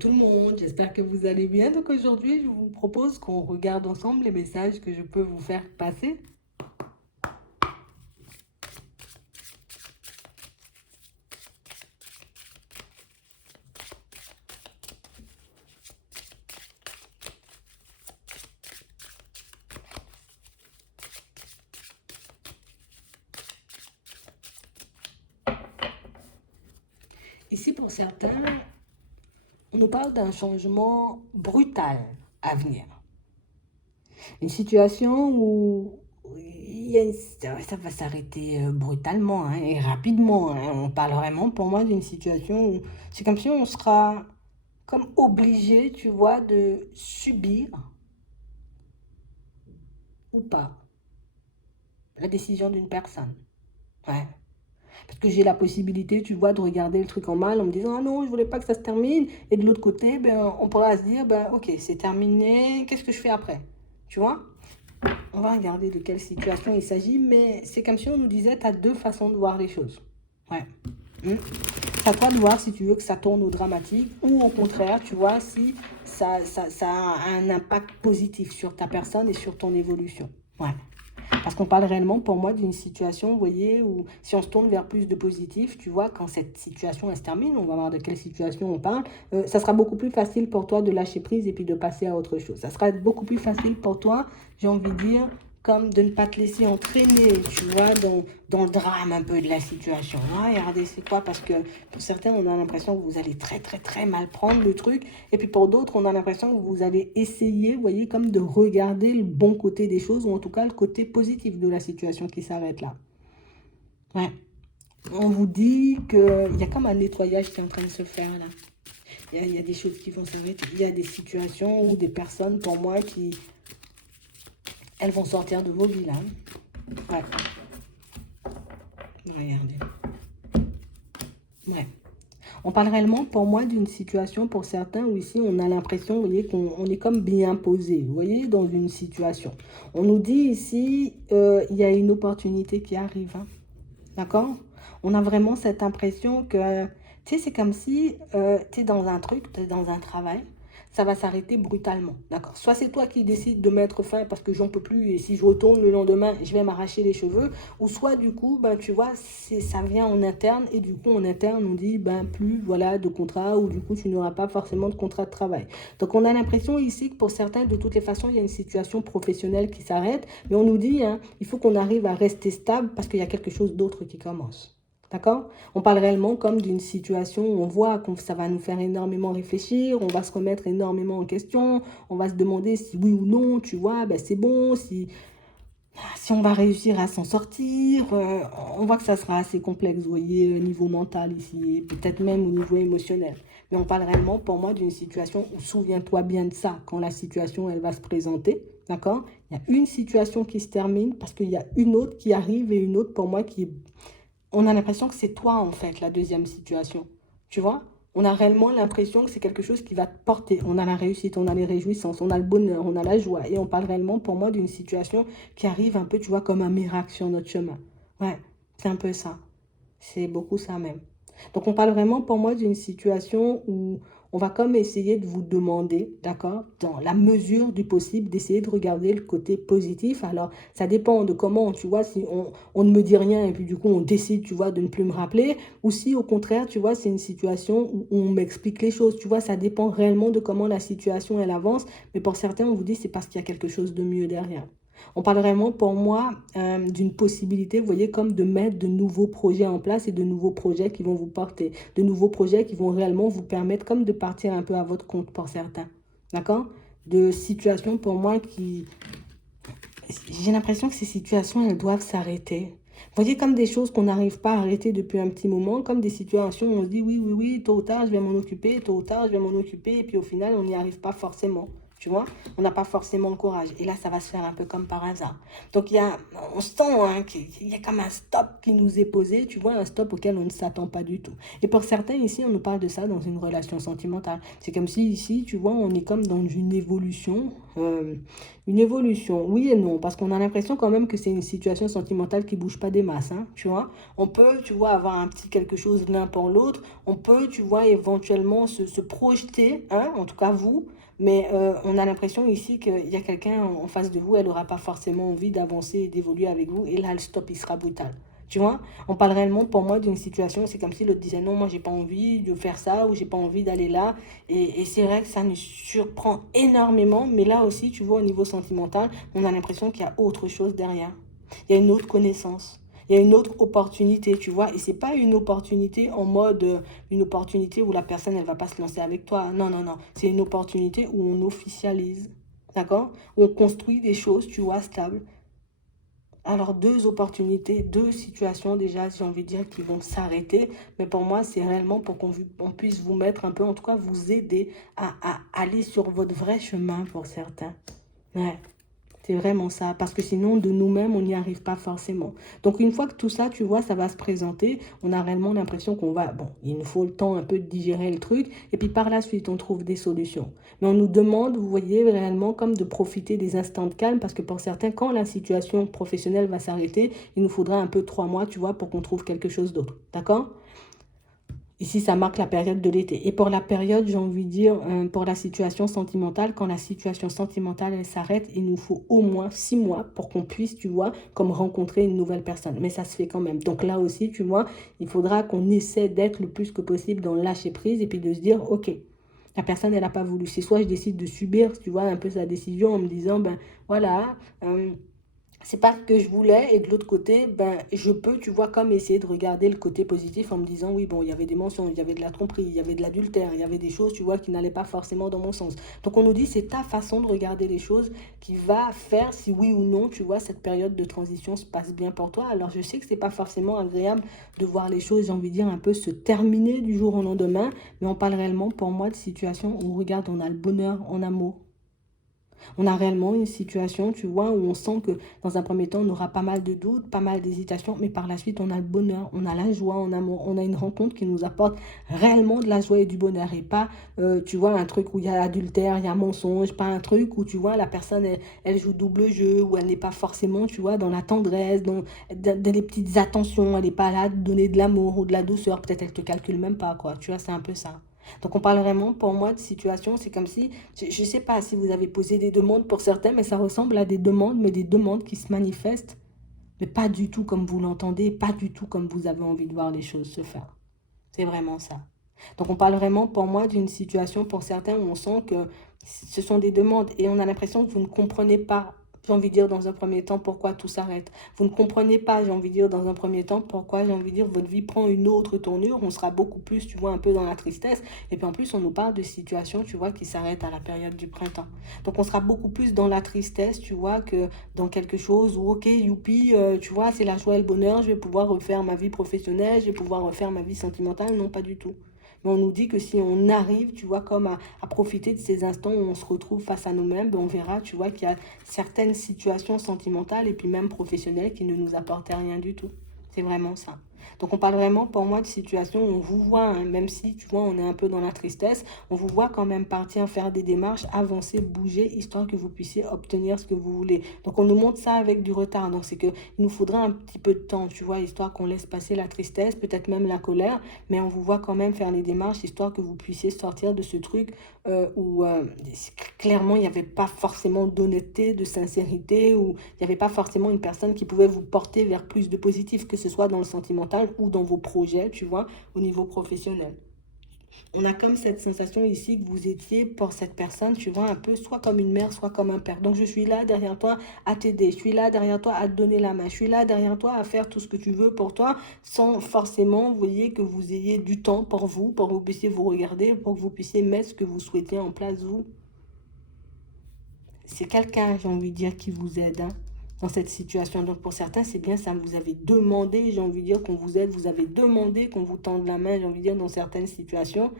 tout le monde, j'espère que vous allez bien. Donc aujourd'hui, je vous propose qu'on regarde ensemble les messages que je peux vous faire passer. Ici, pour certains, on nous parle d'un changement brutal à venir. Une situation où ça va s'arrêter brutalement hein, et rapidement. Hein. On parle vraiment pour moi d'une situation où c'est comme si on sera comme obligé, tu vois, de subir ou pas la décision d'une personne. Ouais. Parce que j'ai la possibilité, tu vois, de regarder le truc en mal en me disant, ah non, je voulais pas que ça se termine. Et de l'autre côté, ben, on pourra se dire, ben, ok, c'est terminé, qu'est-ce que je fais après? Tu vois? On va regarder de quelle situation il s'agit, mais c'est comme si on nous disait, tu as deux façons de voir les choses. Ouais. C'est à toi de voir si tu veux que ça tourne au dramatique ou au contraire, tu vois, si ça a un impact positif sur ta personne et sur ton évolution. Ouais. Parce qu'on parle réellement, pour moi, d'une situation, vous voyez, où si on se tourne vers plus de positif, tu vois, quand cette situation elle se termine, on va voir de quelle situation on parle, ça sera beaucoup plus facile pour toi de lâcher prise et puis de passer à autre chose. Ça sera beaucoup plus facile pour toi, j'ai envie de dire, comme de ne pas te laisser entraîner, tu vois, dans le drame un peu de la situation. Ah, regardez, c'est quoi? Parce que pour certains, on a l'impression que vous allez très, très, très mal prendre le truc. Et puis pour d'autres, on a l'impression que vous allez essayer, vous voyez, comme de regarder le bon côté des choses, ou en tout cas le côté positif de la situation qui s'arrête là. Ouais. On vous dit qu'il y a comme un nettoyage qui est en train de se faire là. Il y a des choses qui vont s'arrêter. Il y a des situations ou des personnes, pour moi, qui, elles vont sortir de vos vies là. Ouais. Regardez. Ouais. On parle réellement pour moi d'une situation pour certains où ici on a l'impression, vous voyez, qu'on est comme bien posé, vous voyez, dans une situation. On nous dit ici, il y a une opportunité qui arrive, hein, d'accord? On a vraiment cette impression que, tu sais, c'est comme si tu es dans un truc, tu es dans un travail, ça va s'arrêter brutalement, d'accord? Soit c'est toi qui décides de mettre fin parce que j'en peux plus et si je retourne le lendemain, je vais m'arracher les cheveux, ou soit du coup, ben, tu vois, ça vient en interne et du coup en interne on dit, ben plus, voilà, de contrat ou du coup tu n'auras pas forcément de contrat de travail. Donc on a l'impression ici que pour certains, de toutes les façons, il y a une situation professionnelle qui s'arrête, mais on nous dit, hein, il faut qu'on arrive à rester stable parce qu'il y a quelque chose d'autre qui commence. D'accord? On parle réellement comme d'une situation où on voit que ça va nous faire énormément réfléchir, on va se remettre énormément en question, on va se demander si oui ou non, tu vois, ben c'est bon, si on va réussir à s'en sortir. On voit que ça sera assez complexe, vous voyez, au niveau mental ici, et peut-être même au niveau émotionnel. Mais on parle réellement pour moi d'une situation où souviens-toi bien de ça, quand la situation elle va se présenter, d'accord? Il y a une situation qui se termine parce qu'il y a une autre qui arrive et une autre pour moi qui est on a l'impression que c'est toi, en fait, la deuxième situation. Tu vois? On a réellement l'impression que c'est quelque chose qui va te porter. On a la réussite, on a les réjouissances, on a le bonheur, on a la joie. Et on parle réellement, pour moi, d'une situation qui arrive un peu, tu vois, comme un miracle sur notre chemin. Ouais, c'est un peu ça. C'est beaucoup ça même. Donc on parle vraiment pour moi d'une situation où on va comme essayer de vous demander, d'accord, dans la mesure du possible, d'essayer de regarder le côté positif. Alors ça dépend de comment, tu vois, si on ne me dit rien et puis du coup on décide, tu vois, de ne plus me rappeler, ou si au contraire, tu vois, c'est une situation où on m'explique les choses, tu vois, ça dépend réellement de comment la situation elle avance, mais pour certains on vous dit c'est parce qu'il y a quelque chose de mieux derrière. On parle vraiment pour moi d'une possibilité, vous voyez, comme de mettre de nouveaux projets en place et de nouveaux projets qui vont vous porter, de nouveaux projets qui vont réellement vous permettre comme de partir un peu à votre compte pour certains. D'accord? De situations pour moi qui... J'ai l'impression que ces situations, elles doivent s'arrêter. Vous voyez, comme des choses qu'on n'arrive pas à arrêter depuis un petit moment, comme des situations où on se dit oui, oui, oui, tôt ou tard, je vais m'en occuper, tôt ou tard, je vais m'en occuper, et puis au final, on n'y arrive pas forcément. Tu vois, on n'a pas forcément le courage. Et là, ça va se faire un peu comme par hasard. Donc, on sent hein, qu'il y a comme un stop qui nous est posé, tu vois, un stop auquel on ne s'attend pas du tout. Et pour certains, ici, on nous parle de ça dans une relation sentimentale. C'est comme si ici, tu vois, on est comme dans une évolution. Oui et non, parce qu'on a l'impression quand même que c'est une situation sentimentale qui bouge pas des masses, hein, tu vois. On peut, tu vois, avoir un petit quelque chose l'un pour l'autre. On peut, tu vois, éventuellement se projeter, hein, en tout cas vous. Mais on a l'impression ici qu'il y a quelqu'un en face de vous, elle n'aura pas forcément envie d'avancer et d'évoluer avec vous. Et là, le stop, il sera brutal. Tu vois, on parle réellement pour moi d'une situation, c'est comme si l'autre disait non, moi j'ai pas envie de faire ça ou j'ai pas envie d'aller là. Et c'est vrai que ça nous surprend énormément, mais là aussi, tu vois, au niveau sentimental, on a l'impression qu'il y a autre chose derrière. Il y a une autre connaissance. Il y a une autre opportunité, tu vois. Et c'est pas une opportunité en mode, une opportunité où la personne, elle va pas se lancer avec toi. Non, non, non. C'est une opportunité où on officialise, d'accord? Où on construit des choses, tu vois, stables. Alors, deux opportunités, deux situations déjà, j'ai envie de dire, qui vont s'arrêter. Mais pour moi, c'est réellement pour on puisse vous mettre un peu, en tout cas, vous aider à aller sur votre vrai chemin pour certains. Ouais. C'est vraiment ça, parce que sinon, de nous-mêmes, on n'y arrive pas forcément. Donc, une fois que tout ça, tu vois, ça va se présenter, on a réellement l'impression qu'on va... Bon, il nous faut le temps un peu de digérer le truc, et puis par la suite, on trouve des solutions. Mais on nous demande, vous voyez, réellement comme de profiter des instants de calme, parce que pour certains, quand la situation professionnelle va s'arrêter, il nous faudra un peu 3 mois, tu vois, pour qu'on trouve quelque chose d'autre. D'accord? Ici, ça marque la période de l'été. Et pour la période, j'ai envie de dire, pour la situation sentimentale, quand la situation sentimentale, elle s'arrête, il nous faut au moins 6 mois pour qu'on puisse, tu vois, comme rencontrer une nouvelle personne. Mais ça se fait quand même. Donc là aussi, tu vois, il faudra qu'on essaie d'être le plus que possible dans le lâcher prise et puis de se dire, OK, la personne, elle n'a pas voulu. C'est soit je décide de subir, tu vois, un peu sa décision en me disant, ben voilà, c'est pas ce que je voulais, et de l'autre côté, ben, je peux, tu vois, comme essayer de regarder le côté positif en me disant, oui, bon, il y avait des mensonges, il y avait de la tromperie, il y avait de l'adultère, il y avait des choses, tu vois, qui n'allaient pas forcément dans mon sens. Donc, on nous dit, c'est ta façon de regarder les choses qui va faire si oui ou non, tu vois, cette période de transition se passe bien pour toi. Alors, je sais que c'est pas forcément agréable de voir les choses, j'ai envie de dire, un peu se terminer du jour au lendemain, mais on parle réellement, pour moi, de situations où, regarde, on a le bonheur en amour. On a réellement une situation, tu vois, où on sent que dans un premier temps, on aura pas mal de doutes, pas mal d'hésitations, mais par la suite, on a le bonheur, on a la joie en amour, on a une rencontre qui nous apporte réellement de la joie et du bonheur, et pas, tu vois, un truc où il y a adultère, il y a mensonge, pas un truc où, tu vois, la personne, elle joue double jeu, où elle n'est pas forcément, tu vois, dans la tendresse, dans les petites attentions, elle n'est pas là de donner de l'amour ou de la douceur, peut-être elle te calcule même pas, quoi, tu vois, c'est un peu ça. Donc on parle vraiment, pour moi, de situation, c'est comme si, je ne sais pas si vous avez posé des demandes pour certains, mais ça ressemble à des demandes, mais des demandes qui se manifestent, mais pas du tout comme vous l'entendez, pas du tout comme vous avez envie de voir les choses se faire. C'est vraiment ça. Donc on parle vraiment, pour moi, d'une situation pour certains où on sent que ce sont des demandes et on a l'impression que vous ne comprenez pas, j'ai envie de dire dans un premier temps, pourquoi tout s'arrête. Vous ne comprenez pas, j'ai envie de dire dans un premier temps, pourquoi, j'ai envie de dire, votre vie prend une autre tournure. On sera beaucoup plus, tu vois, un peu dans la tristesse. Et puis en plus, on nous parle de situations, tu vois, qui s'arrêtent à la période du printemps. Donc on sera beaucoup plus dans la tristesse, tu vois, que dans quelque chose où, ok, youpi, tu vois, c'est la joie et le bonheur, je vais pouvoir refaire ma vie professionnelle, je vais pouvoir refaire ma vie sentimentale. Non, pas du tout. Mais on nous dit que si on arrive, tu vois, comme à profiter de ces instants où on se retrouve face à nous-mêmes, ben on verra, tu vois, qu'il y a certaines situations sentimentales et puis même professionnelles qui ne nous apportent rien du tout. C'est vraiment ça. Donc on parle vraiment pour moi de situations où on vous voit, hein, même si tu vois on est un peu dans la tristesse, on vous voit quand même partir faire des démarches, avancer, bouger, histoire que vous puissiez obtenir ce que vous voulez. Donc on nous montre ça avec du retard, donc c'est que il nous faudra un petit peu de temps, tu vois, histoire qu'on laisse passer la tristesse, peut-être même la colère, mais on vous voit quand même faire les démarches, histoire que vous puissiez sortir de ce truc où clairement il n'y avait pas forcément d'honnêteté, de sincérité, où il n'y avait pas forcément une personne qui pouvait vous porter vers plus de positif, que ce soit dans le sentimental ou dans vos projets, tu vois, au niveau professionnel. On a comme cette sensation ici que vous étiez pour cette personne, tu vois, un peu soit comme une mère, soit comme un père. Donc je suis là derrière toi à t'aider, je suis là derrière toi à te donner la main, je suis là derrière toi à faire tout ce que tu veux pour toi, sans forcément, vous voyez, que vous ayez du temps pour que vous puissiez vous regarder, pour que vous puissiez mettre ce que vous souhaitez en place, vous. C'est quelqu'un, j'ai envie de dire, qui vous aide, hein, dans cette situation. Donc pour certains, c'est bien ça. Vous avez demandé, j'ai envie de dire, qu'on vous aide. Vous avez demandé qu'on vous tende la main, j'ai envie de dire, dans certaines situations.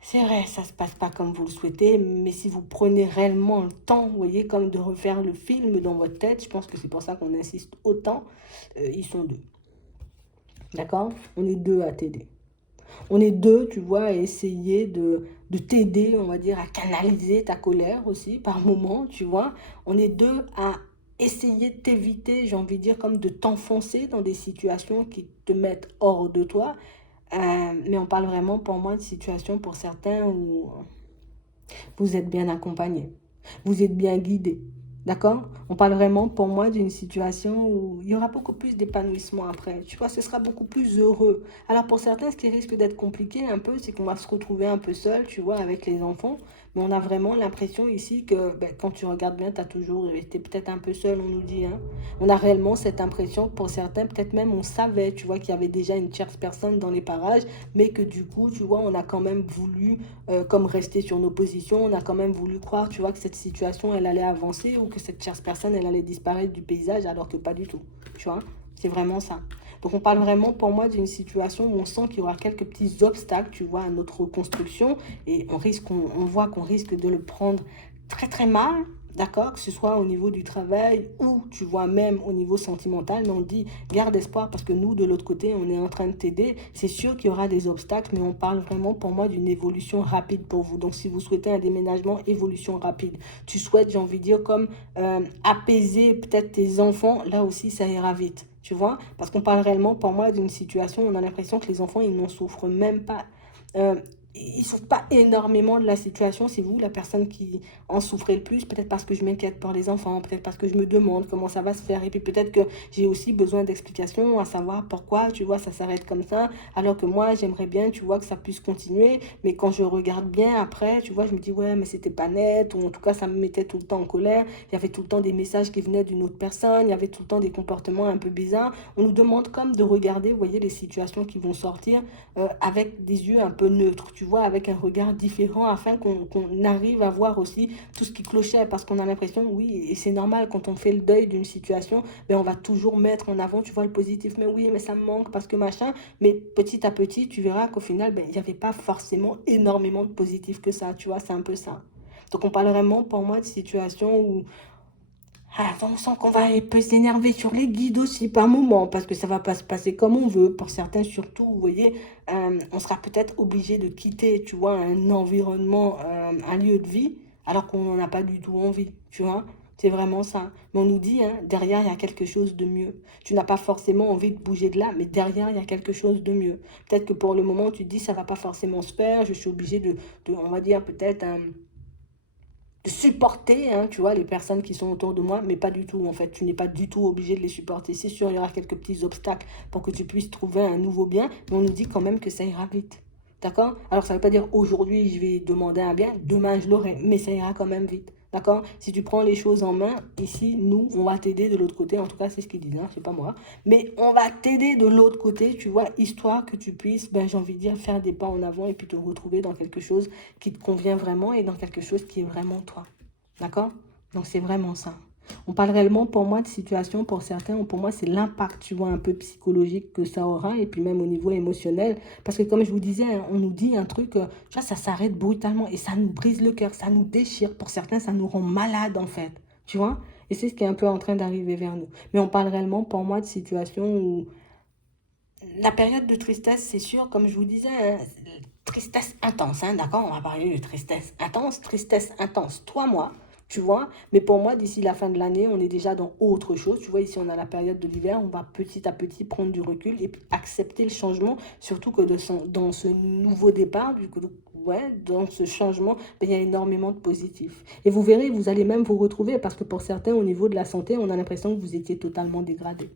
C'est vrai, ça se passe pas comme vous le souhaitez, mais si vous prenez réellement le temps, vous voyez, comme de refaire le film dans votre tête, je pense que c'est pour ça qu'on insiste autant, ils sont deux, d'accord? On est deux à t'aider. On est deux, tu vois, à essayer de t'aider, on va dire, à canaliser ta colère aussi par moment, tu vois. On est deux à essayer de t'éviter, j'ai envie de dire, comme de t'enfoncer dans des situations qui te mettent hors de toi. Mais on parle vraiment pour moi de situations pour certains où vous êtes bien accompagné, vous êtes bien guidé. D'accord? On parle vraiment pour moi d'une situation où il y aura beaucoup plus d'épanouissement après. Tu vois, ce sera beaucoup plus heureux. Alors pour certains, ce qui risque d'être compliqué un peu, c'est qu'on va se retrouver un peu seul, tu vois, avec les enfants. Mais on a vraiment l'impression ici que ben, quand tu regardes bien, tu as toujours été peut-être un peu seul, on nous dit. Hein. On a réellement cette impression que pour certains, peut-être même on savait, tu vois, qu'il y avait déjà une tierce personne dans les parages, mais que du coup, tu vois, on a quand même voulu comme rester sur nos positions, on a quand même voulu croire, tu vois, que cette situation, elle allait avancer ou que cette tierce personne, elle allait disparaître du paysage, alors que pas du tout, tu vois. C'est vraiment ça. Donc on parle vraiment pour moi d'une situation où on sent qu'il y aura quelques petits obstacles, tu vois, à notre reconstruction et on voit qu'on risque de le prendre très très mal, d'accord, que ce soit au niveau du travail ou tu vois même au niveau sentimental, mais on dit garde espoir parce que nous de l'autre côté on est en train de t'aider. C'est sûr qu'il y aura des obstacles, mais on parle vraiment pour moi d'une évolution rapide pour vous. Donc si vous souhaitez un déménagement, évolution rapide. Tu souhaites, j'ai envie de dire, comme apaiser peut-être tes enfants, là aussi ça ira vite. Tu vois, parce qu'on parle réellement pour moi d'une situation où on a l'impression que les enfants ils n'en souffrent même pas. Euh, ils ne souffrent pas énormément de la situation, c'est vous la personne qui en souffrez le plus, peut-être parce que je m'inquiète pour les enfants, peut-être parce que je me demande comment ça va se faire, et puis peut-être que j'ai aussi besoin d'explications, à savoir pourquoi, tu vois, ça s'arrête comme ça, alors que moi, j'aimerais bien, tu vois, que ça puisse continuer, mais quand je regarde bien après, tu vois, je me dis, ouais, mais c'était pas net, ou en tout cas, ça me mettait tout le temps en colère, il y avait tout le temps des messages qui venaient d'une autre personne, il y avait tout le temps des comportements un peu bizarres, on nous demande comme de regarder, vous voyez, les situations qui vont sortir, avec des yeux un peu neutres, tu vois, avec un regard différent, afin qu'on arrive à voir aussi tout ce qui clochait, parce qu'on a l'impression, oui, et c'est normal, quand on fait le deuil d'une situation, ben, on va toujours mettre en avant, tu vois, le positif, mais oui, mais ça me manque, parce que machin, mais petit à petit, tu verras qu'au final, ben, il n'y avait pas forcément énormément de positif que ça, tu vois, c'est un peu ça. Donc on parle vraiment pour moi de situations où on sent qu'on va un peu s'énerver sur les guides aussi par moment, parce que ça va pas se passer comme on veut. Pour certains surtout, vous voyez, on sera peut-être obligé de quitter, tu vois, un environnement, un lieu de vie, alors qu'on n'en a pas du tout envie, tu vois. C'est vraiment ça. Mais on nous dit, hein, derrière, il y a quelque chose de mieux. Tu n'as pas forcément envie de bouger de là, mais derrière, il y a quelque chose de mieux. Peut-être que pour le moment, tu te dis, ça va pas forcément se faire, je suis obligé on va dire, peut-être, de supporter, hein, tu vois, les personnes qui sont autour de moi, mais pas du tout, en fait. Tu n'es pas du tout obligé de les supporter. C'est sûr, il y aura quelques petits obstacles pour que tu puisses trouver un nouveau bien, mais on nous dit quand même que ça ira vite. D'accord? Alors, ça ne veut pas dire aujourd'hui, je vais demander un bien, demain, je l'aurai, mais ça ira quand même vite. D'accord? Si tu prends les choses en main, ici, nous, on va t'aider de l'autre côté. En tout cas, c'est ce qu'ils disent, hein, c'est pas moi. Mais on va t'aider de l'autre côté, tu vois, histoire que tu puisses, ben, j'ai envie de dire, faire des pas en avant et puis te retrouver dans quelque chose qui te convient vraiment et dans quelque chose qui est vraiment toi. D'accord? Donc, c'est vraiment ça. On parle réellement, pour moi, de situation, pour certains, pour moi, c'est l'impact, tu vois, un peu psychologique que ça aura, et puis même au niveau émotionnel. Parce que, comme je vous disais, hein, on nous dit un truc, tu vois, ça s'arrête brutalement, et ça nous brise le cœur, ça nous déchire. Pour certains, ça nous rend malade, en fait. Tu vois? Et c'est ce qui est un peu en train d'arriver vers nous. Mais on parle réellement, pour moi, de situations où la période de tristesse, c'est sûr, comme je vous disais, hein, tristesse intense, hein, d'accord? On va parler de tristesse intense, 3 mois, tu vois? Mais pour moi, d'ici la fin de l'année, on est déjà dans autre chose. Tu vois, ici, on a la période de l'hiver, on va petit à petit prendre du recul et puis accepter le changement, surtout que dans ce nouveau départ, du coup, ouais, dans ce changement, ben, il y a énormément de positifs. Et vous verrez, vous allez même vous retrouver, parce que pour certains, au niveau de la santé, on a l'impression que vous étiez totalement dégradé.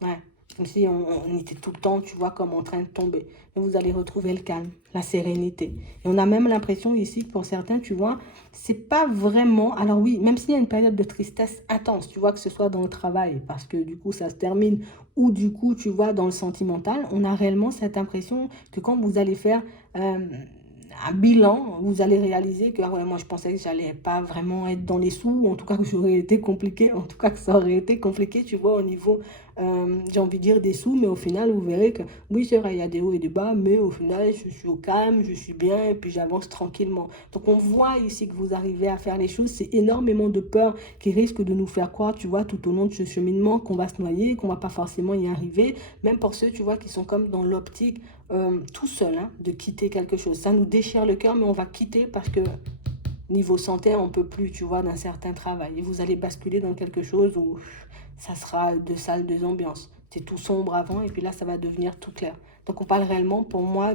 Ouais, comme si on était tout le temps, tu vois, comme en train de tomber. Mais vous allez retrouver le calme, la sérénité. Et on a même l'impression ici que pour certains, tu vois, c'est pas vraiment... Alors oui, même s'il y a une période de tristesse intense, tu vois, que ce soit dans le travail, parce que du coup, ça se termine, ou du coup, tu vois, dans le sentimental, on a réellement cette impression que quand vous allez faire... euh, un bilan, vous allez réaliser que ah ouais, moi je pensais que j'allais pas vraiment être dans les sous, ou en tout cas que j'aurais été compliqué, en tout cas que ça aurait été compliqué, tu vois, au niveau, j'ai envie de dire des sous, mais au final, vous verrez que oui, c'est vrai, il y a des hauts et des bas, mais au final, je suis au calme, je suis bien, et puis j'avance tranquillement. Donc on voit ici que vous arrivez à faire les choses, c'est énormément de peur qui risque de nous faire croire, tu vois, tout au long de ce cheminement, qu'on va se noyer, qu'on va pas forcément y arriver, même pour ceux, tu vois, qui sont comme dans l'optique tout seul, hein, de quitter quelque chose. Ça nous déchire le cœur, mais on va quitter parce que niveau santé, on peut plus, tu vois, d'un certain travail. Et vous allez basculer dans quelque chose où ça sera de salle, de ambiance. C'est tout sombre avant, et puis là, ça va devenir tout clair. Donc on parle réellement, pour moi,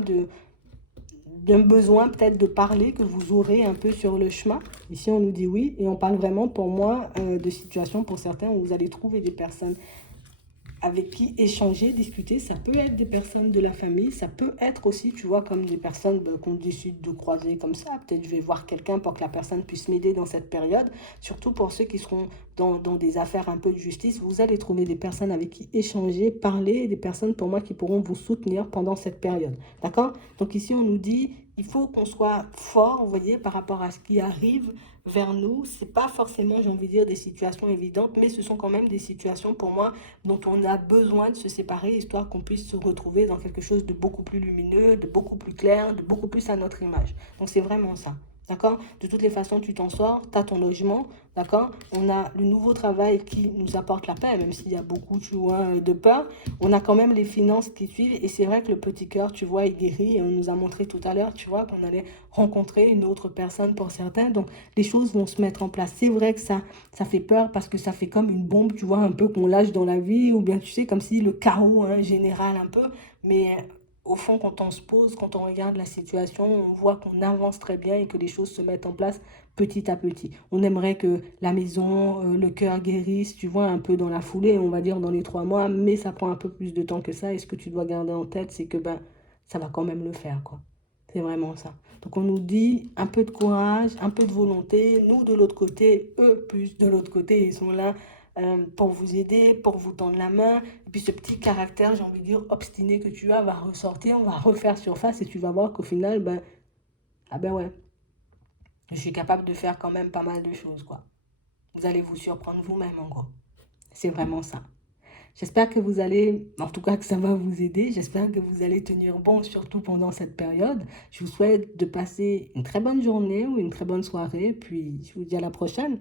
d'un besoin peut-être de parler que vous aurez un peu sur le chemin. Ici, on nous dit oui, et on parle vraiment, pour moi, de situations pour certains où vous allez trouver des personnes avec qui échanger, discuter. Ça peut être des personnes de la famille, ça peut être aussi, tu vois, comme des personnes qu'on décide de croiser comme ça. Peut-être je vais voir quelqu'un pour que la personne puisse m'aider dans cette période. Surtout pour ceux qui seront dans des affaires un peu de justice, vous allez trouver des personnes avec qui échanger, parler, des personnes pour moi qui pourront vous soutenir pendant cette période. D'accord? Donc ici, on nous dit, il faut qu'on soit fort, vous voyez, par rapport à ce qui arrive vers nous. C'est pas forcément, j'ai envie de dire, des situations évidentes, mais ce sont quand même des situations pour moi dont on a besoin de se séparer, histoire qu'on puisse se retrouver dans quelque chose de beaucoup plus lumineux, de beaucoup plus clair, de beaucoup plus à notre image. Donc c'est vraiment ça. D'accord? De toutes les façons, tu t'en sors, tu as ton logement, d'accord? On a le nouveau travail qui nous apporte la paix, même s'il y a beaucoup, tu vois, de peur. On a quand même les finances qui suivent, et c'est vrai que le petit cœur, tu vois, il guérit, et on nous a montré tout à l'heure, tu vois, qu'on allait rencontrer une autre personne pour certains. Donc les choses vont se mettre en place. C'est vrai que ça fait peur parce que ça fait comme une bombe, tu vois, un peu qu'on lâche dans la vie, ou bien tu sais, comme si le chaos, hein, général un peu. Mais au fond, quand on se pose, quand on regarde la situation, on voit qu'on avance très bien et que les choses se mettent en place petit à petit. On aimerait que la maison, le cœur guérisse, tu vois, un peu dans la foulée, on va dire dans les 3 mois, mais ça prend un peu plus de temps que ça. Et ce que tu dois garder en tête, c'est que ben, ça va quand même le faire, quoi. C'est vraiment ça. Donc on nous dit un peu de courage, un peu de volonté. Nous de l'autre côté, eux plus de l'autre côté, ils sont là pour vous aider, pour vous tendre la main. Et puis ce petit caractère, j'ai envie de dire, obstiné que tu as, va ressortir, on va refaire surface, et tu vas voir qu'au final, ben, ah ben ouais, je suis capable de faire quand même pas mal de choses, quoi. Vous allez vous surprendre vous-même, en gros. C'est vraiment ça. J'espère que vous allez, en tout cas que ça va vous aider. J'espère que vous allez tenir bon, surtout pendant cette période. Je vous souhaite de passer une très bonne journée ou une très bonne soirée. Puis je vous dis à la prochaine.